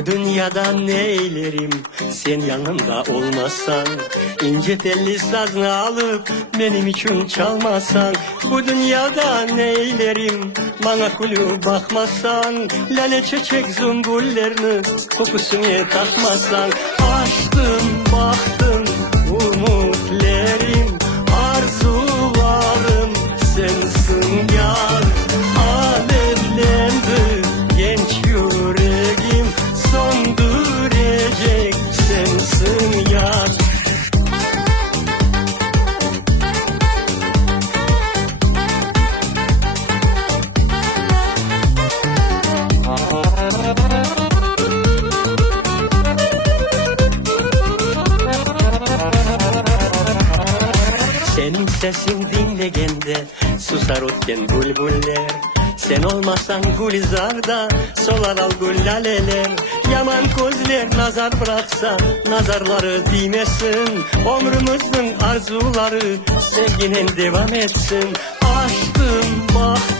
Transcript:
Bu dünyada neylerim sen yanımda olmasan, ince telli sazını alıp benim için çalmasan. Bu dünyada neylerim bana kulu bakmasan, lale çiçek zumbullerini kokusunu takmasan. Aşkım baktım umutlarım, arzularım sensin yar. Alevlendi genç yüreğim, söndürecek sensin yar. Senin sesin dinlegende susar otken bülbüller. Sen olmasan gülizarda solar al gül laleler. Yaman gözler nazar bıraksa nazarları değmesin. Ömrümüzün arzuları sevginin devam etsin. Aşkım bak